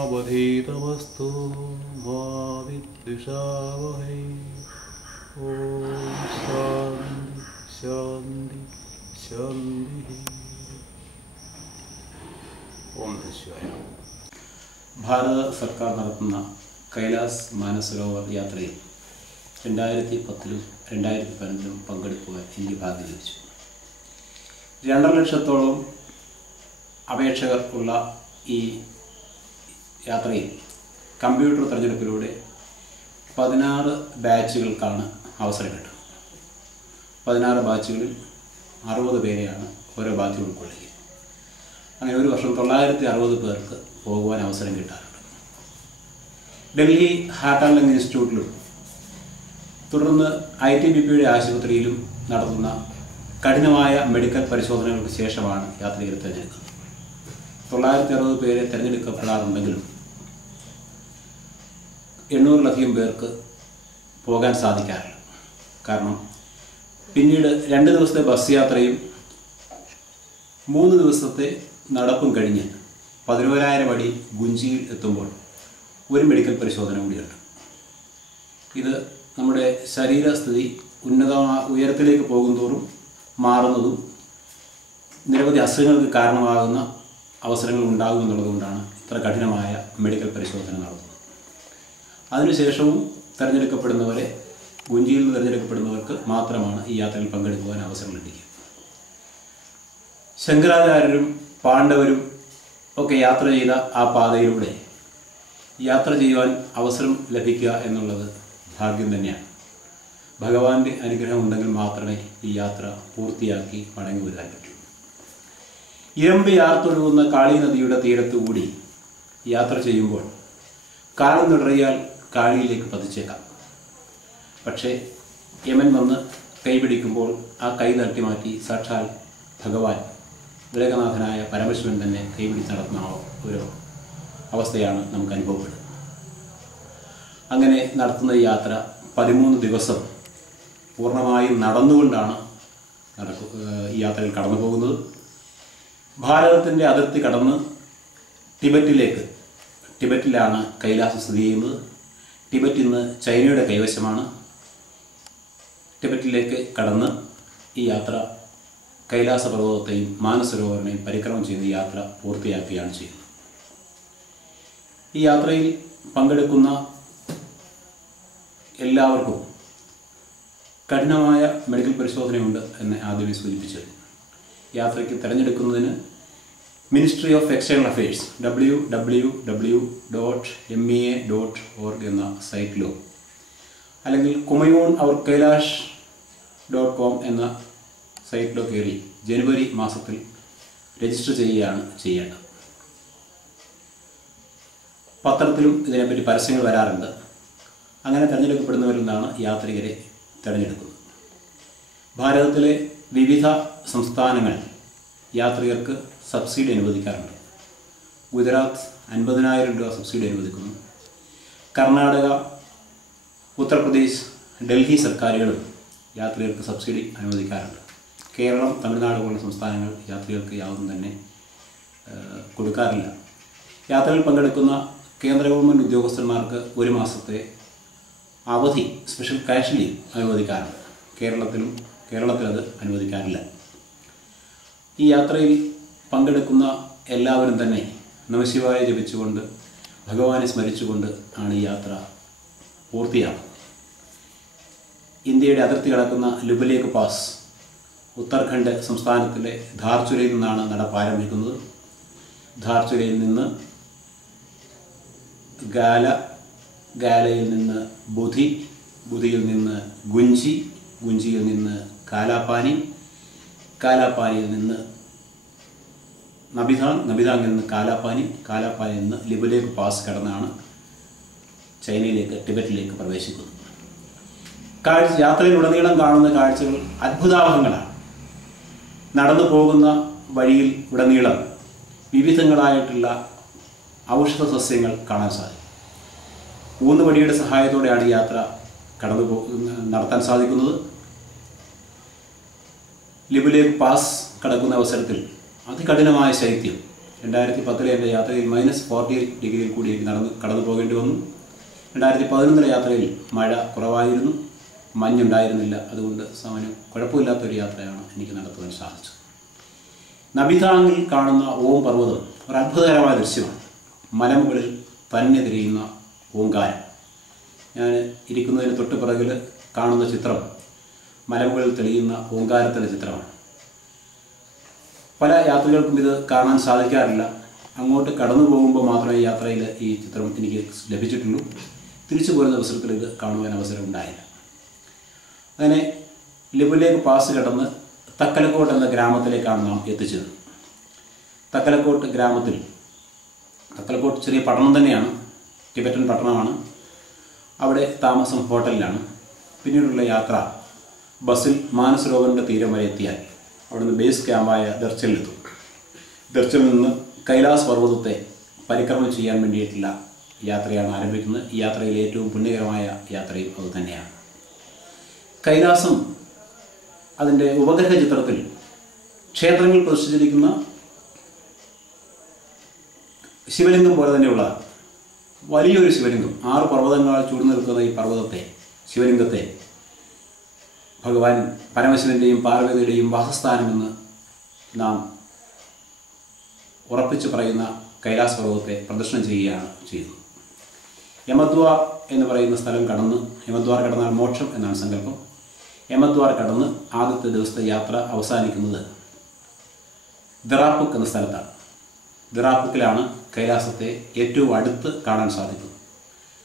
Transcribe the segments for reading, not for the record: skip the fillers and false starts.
तेजस्विनावधीतमस्तु मा विद्विषावहै। ओम शांति शांति शांति। ओम शिवाय। ഭാരത സർക്കാർ നടത്തുന്ന കൈലാസ് മാനസരോവർ യാത്രയിൽ 2010-ലും 2015-ലും പങ്കെടുക്കുവാൻ എനിക്ക് ഭാഗ്യം ലഭിച്ചു. 2.5 ലക്ഷത്തോളം അപേക്ഷകർ ഉള്ള ഈ യാത്രയിൽ കമ്പ്യൂട്ടർ തിരഞ്ഞെടുപ്പിലൂടെ 16 ബാച്ചുകൾക്കാണ് അവസരം കിട്ടുന്നത്. 16 ബാച്ചുകളിൽ 60 പേരെയാണ് ഓരോ ബാച്ച് ഉൾക്കൊള്ളുക. അങ്ങനെ ഒരു വർഷം 960 പേർക്ക് പോകുവാൻ അവസരം കിട്ടാറുണ്ട്. ഡൽഹി ഹാർട്ട് ആൻഡ് ലങ് ഇൻസ്റ്റിറ്റ്യൂട്ടിലും തുടർന്ന് ITBPയുടെ ആശുപത്രിയിലും നടത്തുന്ന കഠിനമായ മെഡിക്കൽ പരിശോധനകൾക്ക് ശേഷമാണ് യാത്രികരെ തിരഞ്ഞെടുക്കുന്നത്. 960 പേരെ തിരഞ്ഞെടുക്കപ്പെടാറുണ്ടെങ്കിലും 800-ലധികം പേർക്ക് പോകാൻ സാധിക്കാറില്ല. കാരണം പിന്നീട് 2 ദിവസത്തെ ബസ് യാത്രയും 3 ദിവസത്തെ നടപ്പും കഴിഞ്ഞ് 11,000 അടി ഗുഞ്ചിയിൽ എത്തുമ്പോൾ ഒരു മെഡിക്കൽ പരിശോധന കൂടിയുണ്ട്. ഇത് നമ്മുടെ ശരീരസ്ഥിതി ഉയരത്തിലേക്ക് പോകുന്തോറും മാറുന്നതും നിരവധി അസുഖങ്ങൾക്ക് കാരണമാകുന്ന അവസരങ്ങൾ ഉണ്ടാകും എന്നുള്ളതുകൊണ്ടാണ് ഇത്ര കഠിനമായ മെഡിക്കൽ പരിശോധന നടത്തുന്നത്. അതിനുശേഷവും തിരഞ്ഞെടുക്കപ്പെടുന്നവരെ ഗുഞ്ചിയിൽ നിന്ന് തിരഞ്ഞെടുക്കപ്പെടുന്നവർക്ക് മാത്രമാണ് ഈ യാത്രയിൽ പങ്കെടുക്കുവാൻ അവസരം ലഭിക്കുക. ശങ്കരാചാര്യരും പാണ്ഡവരും ഒക്കെ യാത്ര ചെയ്ത ആ പാതയിലൂടെ യാത്ര ചെയ്യുവാൻ അവസരം ലഭിക്കുക എന്നുള്ളത് ഭാഗ്യം തന്നെയാണ്. ഭഗവാന്റെ അനുഗ്രഹം ഉണ്ടെങ്കിൽ മാത്രമേ ഈ യാത്ര പൂർത്തിയാക്കി മടങ്ങി വരാൻ പറ്റൂ. ഇരമ്പി ആർത്തൊഴുകുന്ന കാളി നദിയുടെ തീരത്തുകൂടി യാത്ര ചെയ്യുമ്പോൾ കാല് നിടറിയാൽ കാളിയിലേക്ക് പതിച്ചേക്കാം. പക്ഷേ യമൻ വന്ന് കൈപിടിക്കുമ്പോൾ ആ കൈ തട്ടി മാറ്റി സാക്ഷാൽ ഭഗവാൻ ദ്രേകനാഥനായ പരമശിവൻ തന്നെ കൈപിടിച്ച് നടത്തുന്ന ഒരു അവസ്ഥയാണ് നമുക്ക് അനുഭവപ്പെടുന്നത്. അങ്ങനെ നടത്തുന്ന ഈ യാത്ര 13 ദിവസം പൂർണ്ണമായും നടന്നുകൊണ്ടാണ് ഈ യാത്രയിൽ കടന്നു പോകുന്നത്. ഭാരതത്തിൻ്റെ അതിർത്തി കടന്ന് ടിബറ്റിലാണ് കൈലാസം സ്ഥിതി ചെയ്യുന്നത്. ടിബറ്റ് ഇന്ന് ചൈനയുടെ കൈവശമാണ്. ടിബറ്റിലേക്ക് കടന്ന് ഈ യാത്ര കൈലാസ പർവ്വതത്തെയും മാനസരോവറിനെയും പരിക്രമം ചെയ്യുന്ന ഈ യാത്ര പൂർത്തിയാക്കുകയാണ് ചെയ്യുന്നത്. ഈ യാത്രയിൽ പങ്കെടുക്കുന്ന എല്ലാവർക്കും കഠിനമായ മെഡിക്കൽ പരിശോധനയുണ്ട് എന്ന് ആദ്യമേ സൂചിപ്പിച്ചത്. യാത്രയ്ക്ക് തിരഞ്ഞെടുക്കുന്നതിന് ministry of external affairs www.mea.org എന്ന സൈറ്റിലോ അല്ലെങ്കിൽ കുമയൂൺ അവർ കൈലാഷ് .com എന്ന സൈറ്റിലോ കയറി ജനുവരി മാസത്തിൽ രജിസ്റ്റർ ചെയ്യുകയാണ് ചെയ്യേണ്ടത്. പത്രത്തിലും ഇതിനെപ്പറ്റി പരസ്യങ്ങൾ വരാറുണ്ട്. അങ്ങനെ തിരഞ്ഞെടുക്കപ്പെടുന്നവരിൽ നിന്നാണ് യാത്രികരെ തിരഞ്ഞെടുക്കുന്നത്. ഭാരതത്തിലെ വിവിധ സംസ്ഥാനങ്ങൾ യാത്രികർക്ക് സബ്സിഡി അനുവദിക്കാറുണ്ട്. ഗുജറാത്ത് 50,000 രൂപ സബ്സിഡി അനുവദിക്കുന്നു. കർണാടക, ഉത്തർപ്രദേശ്, ഡൽഹി സർക്കാരുകളും യാത്രികർക്ക് സബ്സിഡി അനുവദിക്കാറുണ്ട്. കേരളം, തമിഴ്നാട് പോലുള്ള സംസ്ഥാനങ്ങൾ യാത്രികർക്ക് യാതൊന്നും തന്നെ കൊടുക്കാറില്ല. യാത്രയിൽ പങ്കെടുക്കുന്ന കേന്ദ്ര ഗവൺമെൻറ് ഉദ്യോഗസ്ഥന്മാർക്ക് 1 മാസത്തെ അവധി സ്പെഷ്യൽ ക്യാഷ് ലീവ് അനുവദിക്കാറുണ്ട്. കേരളത്തിൽ അത് അനുവദിക്കാറില്ല. ഈ യാത്രയിൽ പങ്കെടുക്കുന്ന എല്ലാവരും തന്നെ നമഃശിവായ ജപിച്ചുകൊണ്ട് ഭഗവാനെ സ്മരിച്ചുകൊണ്ട് ആണ് ഈ യാത്ര പൂർത്തിയാകുന്നത്. ഇന്ത്യയുടെ അതിർത്തി കടക്കുന്ന ലുബലേക്ക് പാസ് ഉത്തരാഖണ്ഡ് സംസ്ഥാനത്തിലെ ധാർചുലയിൽ നിന്നാണ് നടപ്പ് ആരംഭിക്കുന്നത്. ധാർചുലയിൽ നിന്ന് ഗാലയിൽ നിന്ന് ബുധിയിൽ നിന്ന് ഗുഞ്ചിയിൽ നിന്ന് കാലാപാനിയിൽ നിന്ന് നബിതാങ്ങിൽ നിന്ന് കാലാപാനിയിൽ നിന്ന് ലിബുലേക്ക് പാസ് കടന്നാണ് ചൈനയിലേക്ക്, ടിബറ്റിലേക്ക് പ്രവേശിക്കുന്നത്. യാത്രയിലുടനീളം കാണുന്ന കാഴ്ചകൾ അത്ഭുതാവഹങ്ങളാണ്. നടന്നു പോകുന്ന വഴിയിൽ ഉടനീളം വിവിധങ്ങളായിട്ടുള്ള ഔഷധ സസ്യങ്ങൾ കാണാൻ സാധിക്കും. ഊന്നുവടിയുടെ സഹായത്തോടെയാണ് ഈ യാത്ര നടത്താൻ സാധിക്കുന്നത്. ലിബുലേക്ക് പാസ് കടക്കുന്ന അവസരത്തിൽ അതികഠിനമായ ശൈത്യം, 2010 എൻ്റെ യാത്രയിൽ -48 ഡിഗ്രിയിൽ കൂടി കടന്നു പോകേണ്ടി വന്നു. 2011 യാത്രയിൽ മഴ കുറവായിരുന്നു, മഞ്ഞുണ്ടായിരുന്നില്ല. അതുകൊണ്ട് സാമാന്യം കുഴപ്പമില്ലാത്തൊരു യാത്രയാണ് എനിക്ക് നടത്തുവാൻ സാധിച്ചത്. നബിതാങ്ങിൽ കാണുന്ന ഓം പർവ്വതം ഒരു അത്ഭുതകരമായ ദൃശ്യമാണ്. മലമുകളിൽ തന്നെ തിരിയുന്ന ഓങ്കാരം. ഞാൻ ഇരിക്കുന്നതിന് തൊട്ട് പിറകിൽ കാണുന്ന ചിത്രം മലമുകളിൽ തെളിയുന്ന ഓങ്കാരത്തിൻ്റെ ചിത്രമാണ്. പല യാത്രികൾക്കും ഇത് കാണാൻ സാധിക്കാറില്ല. അങ്ങോട്ട് കടന്നു പോകുമ്പോൾ മാത്രമേ യാത്രയിൽ ഈ ചിത്രം എനിക്ക് ലഭിച്ചിട്ടുള്ളൂ. തിരിച്ചു പോരുന്ന അവസരത്തിൽ ഇത് കാണുവാൻ അവസരം ഉണ്ടായില്ല. അങ്ങനെ ലിബുലേക്ക് പാസ് കടന്ന് തക്കലക്കോട്ട് എന്ന ഗ്രാമത്തിലേക്കാണ് നാം എത്തിച്ചത്. തക്കലക്കോട്ട് ചെറിയ പട്ടണം തന്നെയാണ്, ടിബറ്റൻ പട്ടണമാണ്. അവിടെ താമസം ഹോട്ടലിലാണ്. പിന്നീടുള്ള യാത്ര ബസ്സിൽ മാനസരോവറിൻ്റെ തീരം വരെ എത്തിയാൽ അവിടെ നിന്ന് ബേസ് ക്യാമ്പായ ദർച്ചലിലെത്തും. ദർച്ചലിൽ നിന്ന് കൈലാസ് പർവ്വതത്തെ പരിക്രമണം ചെയ്യാൻ വേണ്ടിയിട്ടുള്ള യാത്രയാണ് ആരംഭിക്കുന്നത്. ഈ യാത്രയിലെ ഏറ്റവും പുണ്യകരമായ യാത്രയും അതുതന്നെയാണ്. കൈലാസം അതിൻ്റെ ഉപഗ്രഹ ചിത്രത്തിൽ ക്ഷേത്രങ്ങൾ പ്രതിഷ്ഠിച്ചിരിക്കുന്ന ശിവലിംഗം പോലെ തന്നെയുള്ളതാണ്. വലിയൊരു ശിവലിംഗം, 6 പർവ്വതങ്ങളാൽ ചൂഴ്ന്നു നിൽക്കുന്ന ഈ ശിവലിംഗത്തെ ഭഗവാൻ പരമശിവൻ്റെയും പാർവതിയുടെയും വാസസ്ഥാനമെന്ന് നാം ഉറപ്പിച്ച് പറയുന്ന കൈലാസ് പർവ്വതത്തെ പ്രദക്ഷിണം ചെയ്യുകയാണ് ചെയ്തത്. യമദ്വാർ എന്ന് പറയുന്ന സ്ഥലം യമദ്വാർ കടന്നാൽ മോക്ഷം എന്നാണ് സങ്കല്പം. യമദ്വാർ കടന്ന് ആദ്യത്തെ ദിവസത്തെ യാത്ര അവസാനിക്കുന്നത് ദിറാപ്പുക്ക് എന്ന സ്ഥലത്താണ്. ദിറാപ്പുക്കിലാണ് കൈലാസത്തെ ഏറ്റവും അടുത്ത് കാണാൻ സാധിക്കുന്നത്.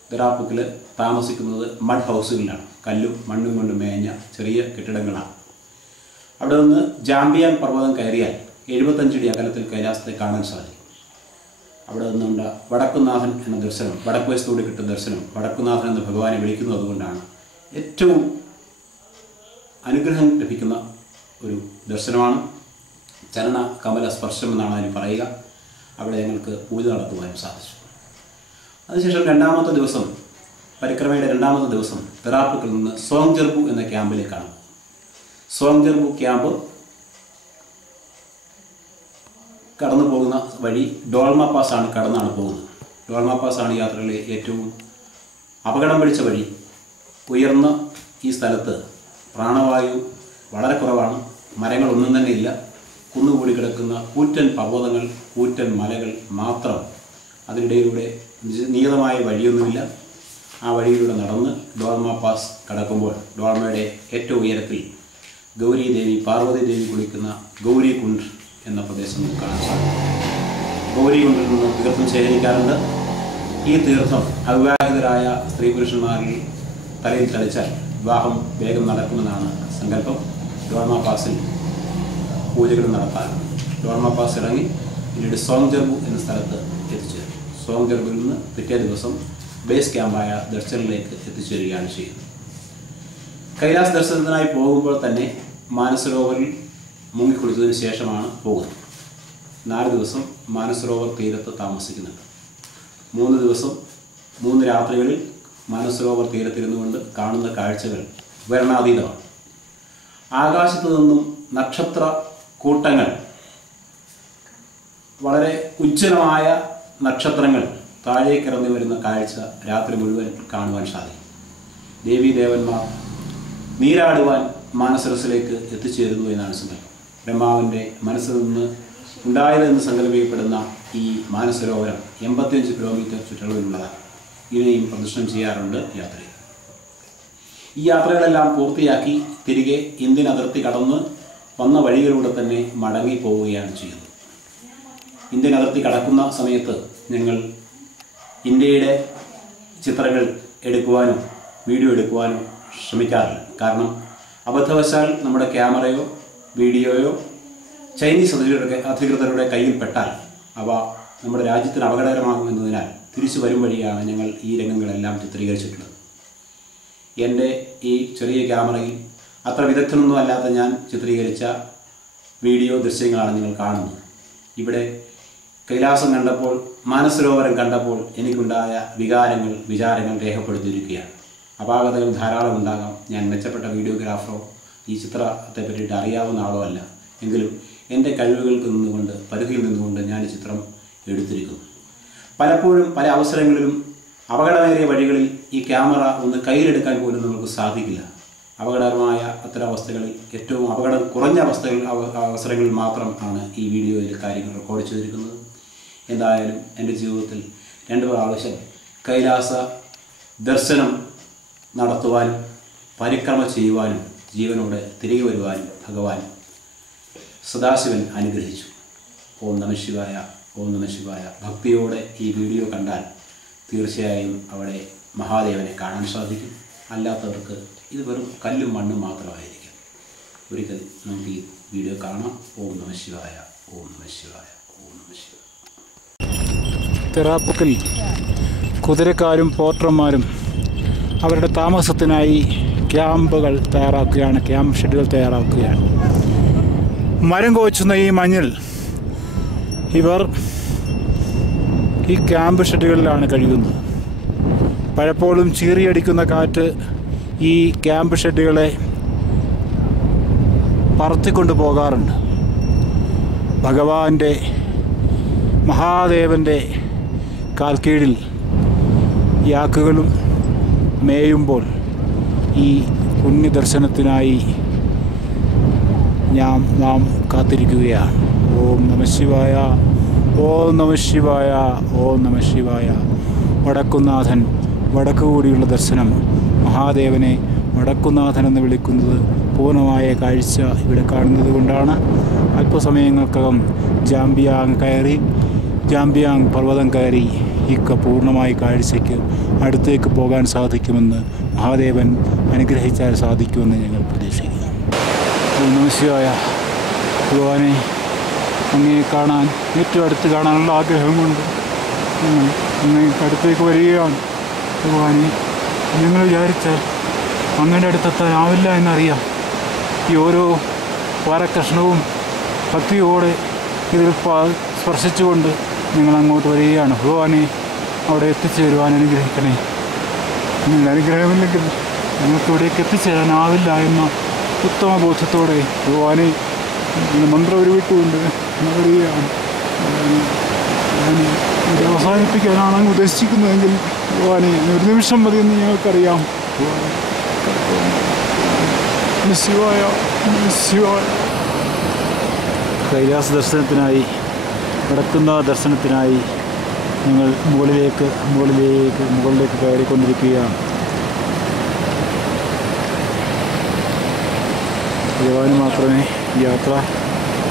ദിറാപ്പുക്കിൽ താമസിക്കുന്നത് മഡ് ഹൗസുകളിലാണ്. കല്ലും മണ്ണും കൊണ്ട് മേഞ്ഞ ചെറിയ കെട്ടിടങ്ങളാണ്. അവിടെ നിന്ന് ജാമ്പിയാൻ പർവ്വതം കയറിയാൽ 75 അടി അകലത്തിൽ കൈലാസത്തെ കാണാൻ സാധിക്കും. അവിടെ നിന്നുണ്ട വടക്കുനാഥൻ എന്ന ദർശനം, വടക്ക് വശത്തോടെ കിട്ടുന്ന ദർശനം, വടക്കുനാഥൻ എന്ന ഭഗവാനെ വിളിക്കുന്നത് അതുകൊണ്ടാണ്. ഏറ്റവും അനുഗ്രഹം ലഭിക്കുന്ന ഒരു ദർശനമാണ്. ചരണ കമല സ്പർശം എന്നാണ് അതിന് പറയുക. അവിടെ ഞങ്ങൾക്ക് പൂജ നടത്തുവാനും സാധിച്ചു. അതിനുശേഷം പരിക്രമയുടെ രണ്ടാമത്തെ ദിവസം ദിറാപ്പുക്കിൽ നിന്ന് സോങ്ജർബു എന്ന ക്യാമ്പിലേക്കാണ്. സോങ്ജർബു ക്യാമ്പ് കടന്നു പോകുന്ന വഴി ഡോൾമ പാസ്സാണ് കടന്നാണ് പോകുന്നത്. ഡോൾമ പാസ്സാണ് യാത്രയിലെ ഏറ്റവും അപകടം പിടിച്ച വഴി. ഉയർന്ന ഈ സ്ഥലത്ത് പ്രാണവായു വളരെ കുറവാണ്. മരങ്ങളൊന്നും തന്നെ ഇല്ല. കുന്നുകൂടി കിടക്കുന്ന കൂറ്റൻ പർവ്വതങ്ങൾ, കൂറ്റൻ മലകൾ മാത്രം. അതിനിടയിലൂടെ നിയതമായ വഴിയൊന്നുമില്ല. ആ വഴിയിലൂടെ നടന്ന് ഡോൾമ പാസ് കടക്കുമ്പോൾ ഡോൾമയുടെ ഏറ്റവും ഉയരത്തിൽ പാർവതി ദേവി കുളിക്കുന്ന ഗൗരികുണ്ട് എന്ന പ്രദേശം നമുക്ക് കാണാൻ സാധിക്കും. ഗൗരികുണ്ടിൽ നിന്ന് തീർത്ഥം ശേഖരിക്കാറുണ്ട്. ഈ തീർത്ഥം അവിവാഹിതരായ സ്ത്രീ പുരുഷന്മാരിൽ തലയിൽ തളിച്ചാൽ വിവാഹം വേഗം നടക്കുമെന്നാണ് സങ്കല്പം. ഡോൾമ പാസിൽ പൂജകൾ നടത്താറുണ്ട്. ഡോൾമ പാസ് ഇറങ്ങി പിന്നീട് സോങ്ജർബു എന്ന സ്ഥലത്ത് എത്തിച്ചേരും. സോങ്ജർബുവിൽ നിന്ന് പിറ്റേ ദിവസം ബേസ് ക്യാമ്പായ ദർശനിലേക്ക് എത്തിച്ചേരുകയാണ് ചെയ്യുന്നത്. കൈലാസ് ദർശനത്തിനായി പോകുമ്പോൾ തന്നെ മാനസരോവറിൽ മുങ്ങിക്കുളിച്ചതിന് ശേഷമാണ് പോകുന്നത്. 4 ദിവസം മാനസരോവർ തീരത്ത് താമസിക്കുന്നുണ്ട്. 3 ദിവസം 3 രാത്രികളിൽ മാനസരോവർ തീരത്തിരുന്നു കൊണ്ട് കാണുന്ന കാഴ്ചകൾ വിവരണാതീതമാണ്. ആകാശത്തു നിന്നും നക്ഷത്ര കൂട്ടങ്ങൾ, വളരെ ഉജ്ജ്വലമായ നക്ഷത്രങ്ങൾ താഴേക്കിറങ്ങി വരുന്ന കാഴ്ച രാത്രി മുഴുവൻ കാണുവാൻ സാധിക്കും. ദേവീദേവന്മാർ നീരാടുവാൻ മാനസരസിലേക്ക് എത്തിച്ചേരുന്നു എന്നാണ് സങ്കല്പം. ബ്രഹ്മാവിൻ്റെ മനസ്സിൽ നിന്ന് ഉണ്ടായതെന്ന് സങ്കല്പിക്കപ്പെടുന്ന ഈ മാനസരോവരം 85 കിലോമീറ്റർ ചുറ്റളവിലുള്ളതാണ്. ഇതിനെയും പ്രദക്ഷിണം ചെയ്യാറുണ്ട് യാത്രയിൽ. ഈ യാത്രകളെല്ലാം പൂർത്തിയാക്കി തിരികെ ഇന്ത്യൻ അതിർത്തി കടന്ന് വന്ന വഴികളിലൂടെ തന്നെ മടങ്ങി പോവുകയാണ് ചെയ്യുന്നത്. ഇന്ത്യൻ അതിർത്തി കടക്കുന്ന സമയത്ത് ഞങ്ങൾ ഇന്ത്യയുടെ ചിത്രങ്ങൾ എടുക്കുവാനും വീഡിയോ എടുക്കുവാനും ശ്രമിക്കാറില്ല. കാരണം അബദ്ധവശാൽ നമ്മുടെ ക്യാമറയോ വീഡിയോയോ ചൈനീസ് അധികൃതരുടെ കയ്യിൽപ്പെട്ടാൽ അവ നമ്മുടെ രാജ്യത്തിന് അപകടകരമാകുമെന്നതിനാൽ തിരിച്ചു വരും വഴിയാണ് ഞങ്ങൾ ഈ രംഗങ്ങളെല്ലാം ചിത്രീകരിച്ചിട്ടുള്ളത്. എൻ്റെ ഈ ചെറിയ ക്യാമറയിൽ അത്ര വിദഗ്ധനൊന്നും അല്ലാത്ത ഞാൻ ചിത്രീകരിച്ച വീഡിയോ ദൃശ്യങ്ങളാണ് നിങ്ങൾ കാണുന്നത്. ഇവിടെ കൈലാസം കണ്ടപ്പോൾ, മാനസരോവരം കണ്ടപ്പോൾ എനിക്കുണ്ടായ വിചാരങ്ങൾ രേഖപ്പെടുത്തിയിരിക്കുകയാണ്. അപാകതകൾ ധാരാളം ഉണ്ടാകാം. ഞാൻ മെച്ചപ്പെട്ട വീഡിയോഗ്രാഫറോ ഈ ചിത്രത്തെ പറ്റിയിട്ട് അറിയാവുന്ന ആളോ അല്ല. എങ്കിലും എൻ്റെ കഴിവുകൾക്ക് നിന്നുകൊണ്ട്, പരിധിയിൽ നിന്നുകൊണ്ട് ഞാൻ ഈ ചിത്രം എടുത്തിരിക്കുന്നു. പലപ്പോഴും പല അവസരങ്ങളിലും അപകടമേറിയ വഴികളിൽ ഈ ക്യാമറ ഒന്ന് കയ്യിലെടുക്കാൻ പോലും നമുക്ക് സാധിക്കില്ല. അപകടകരമായ അത്തരം അവസ്ഥകളിൽ, ഏറ്റവും അപകടം കുറഞ്ഞ അവസരങ്ങളിൽ മാത്രം ആണ് ഈ വീഡിയോയിൽ കാര്യങ്ങൾ റെക്കോർഡ് ചെയ്തിരിക്കുന്നത്. എന്തായാലും എൻ്റെ ജീവിതത്തിൽ 2 പ്രാവശ്യം കൈലാസ ദർശനം നടത്തുവാനും പരിക്രമ ചെയ്യുവാനും ജീവനോടെ തിരികെ വരുവാനും ഭഗവാൻ സദാശിവൻ അനുഗ്രഹിച്ചു. ഓം നമഃ ശിവായ, ഓം നമഃ ശിവായ. ഭക്തിയോടെ ഈ വീഡിയോ കണ്ടാൽ തീർച്ചയായും അവിടെ മഹാദേവനെ കാണാൻ സാധിക്കും. അല്ലാത്തവർക്ക് ഇത് വെറും കല്ലും മണ്ണും മാത്രമായിരിക്കും. ഒരിക്കൽ നമുക്ക് ഈ വീഡിയോ കാണാം. ഓം നമഃ ശിവായ, ഓം നമഃ ശിവായ, ഓം നമഃ ശിവായ. തെറാപ്പുക്കൽ കുതിരക്കാരും പോർട്ടർമാരും അവരുടെ താമസത്തിനായി ക്യാമ്പുകൾ തയ്യാറാക്കുകയാണ്, ക്യാമ്പ് ഷെഡുകൾ തയ്യാറാക്കുകയാണ്. മരം കോച്ചുന്ന ഈ മഞ്ഞിൽ ഇവർ ഈ ക്യാമ്പ് ഷെഡുകളിലാണ് കഴിയുന്നത്. പലപ്പോഴും ചീറിയടിക്കുന്ന കാറ്റ് ഈ ക്യാമ്പ് ഷെഡുകളെ പറത്തിക്കൊണ്ട് പോകാറുണ്ട്. ഭഗവാന്റെ, മഹാദേവൻ്റെ കാൽക്കീഴിൽ യാക്കുകളും മേയുമ്പോൾ ഈ പുണ്യദർശനത്തിനായി നാം കാത്തിരിക്കുകയാണ്. ഓം നമഃ ശിവായ, ഓം നമഃ ശിവായ, ഓം നമഃ ശിവായ. വടക്കുന്നാഥൻ, വടക്കു കൂടിയുള്ള ദർശനം. മഹാദേവനെ വടക്കുന്നാഥൻ എന്ന് വിളിക്കുന്നത് പൂർണ്ണമായ കാഴ്ച ഇവിടെ കാണുന്നത് കൊണ്ടാണ്. അല്പസമയങ്ങൾക്കകം ജാംബിയാങ് പർവ്വതം കയറി ഈ പൂർണ്ണമായ കാഴ്ചയ്ക്ക് അടുത്തേക്ക് പോകാൻ സാധിക്കുമെന്ന്, മഹാദേവൻ അനുഗ്രഹിച്ചാൽ സാധിക്കുമെന്ന് ഞങ്ങൾ പ്രതീക്ഷിക്കുന്നു. ഓം നമഃ ശിവായ. ഭഗവാനെ അങ്ങയെ കാണാൻ, ഏറ്റവും അടുത്ത് കാണാനുള്ള ആഗ്രഹം കൊണ്ട് ഞങ്ങൾ അങ്ങേക്ക് അടുത്തേക്ക് വരികയാണ്. ഭഗവാനെ, ഞങ്ങൾ വിചാരിച്ചാൽ അങ്ങയുടെ അടുത്തെത്താനാവില്ല എന്നറിയാം. ഈ ഓരോ പാറക്കഷ്ണവും ഭക്തിയോടെ ഇതിൽ സ്പർശിച്ചുകൊണ്ട് ഞങ്ങൾ അങ്ങോട്ട് വരികയാണ്. ഭഗവാനെ, അവിടെ എത്തിച്ചേരുവാൻ അനുഗ്രഹിക്കണേ. നിങ്ങൾ അനുഗ്രഹമില്ലെങ്കിൽ ഞങ്ങൾക്ക് ഇവിടേക്ക് എത്തിച്ചേരാനാവില്ല എന്ന ഉത്തമ ബോധ്യത്തോടെ ഭഗവാനെ മന്ത്രം ഉരുവിട്ടുകൊണ്ട് വരികയാണ്. ഇത് അവസാനിപ്പിക്കാനാണ് അങ്ങ് ഉദ്ദേശിക്കുന്നതെങ്കിൽ ഭഗവാനെ, ഒരു നിമിഷം മതിയെന്ന് ഞങ്ങൾക്കറിയാം. ശിവായ, ശിവായ. കൈലാസ ദർശനത്തിനായി, നടക്കുന്ന ദർശനത്തിനായി ഞങ്ങൾ മുകളിലേക്ക് കയറിക്കൊണ്ടിരിക്കുകയാണ്. ഭഗവാന് മാത്രമേ യാത്ര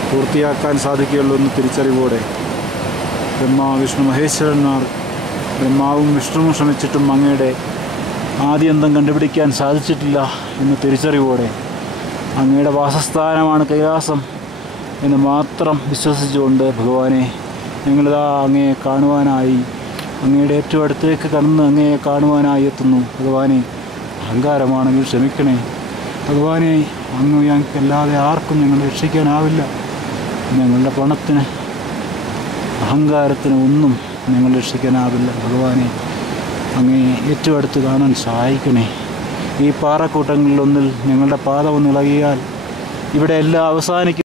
പൂർത്തിയാക്കാൻ സാധിക്കുകയുള്ളൂ എന്ന് തിരിച്ചറിവോടെ വിഷ്ണു മഹേശ്വരന്മാർ, ബ്രഹ്മാവും വിഷ്ണുവും ശ്രമിച്ചിട്ടും അങ്ങയുടെ ആദ്യന്തം കണ്ടുപിടിക്കാൻ സാധിച്ചിട്ടില്ല എന്ന് തിരിച്ചറിവോടെ അങ്ങയുടെ വാസസ്ഥാനമാണ് കൈലാസം എന്ന് മാത്രം വിശ്വസിച്ചുകൊണ്ട് ഭഗവാനെ, ഞങ്ങളിതാ അങ്ങയെ കാണുവാനായി, അങ്ങയുടെ ഏറ്റവും അടുത്തേക്ക് കടന്ന് അങ്ങയെ കാണുവാനായി എത്തുന്നു. ഭഗവാനെ, അഹങ്കാരമാണെങ്കിൽ ക്ഷമിക്കണേ. ഭഗവാനെ, അങ്ങ് ഞങ്ങൾക്കല്ലാതെ ആർക്കും ഞങ്ങളെ രക്ഷിക്കാനാവില്ല. ഞങ്ങളുടെ പണത്തിന്, അഹങ്കാരത്തിന് ഒന്നും ഞങ്ങൾ രക്ഷിക്കാനാവില്ല. ഭഗവാനെ, അങ്ങയെ ഏറ്റവും അടുത്ത് കാണാൻ സഹായിക്കണേ. ഈ പാറക്കൂട്ടങ്ങളിലൊന്നിൽ ഞങ്ങളുടെ പാദം ഒന്ന് ഇളകിയാൽ ഇവിടെ എല്ലാം അവസാനിക്കും.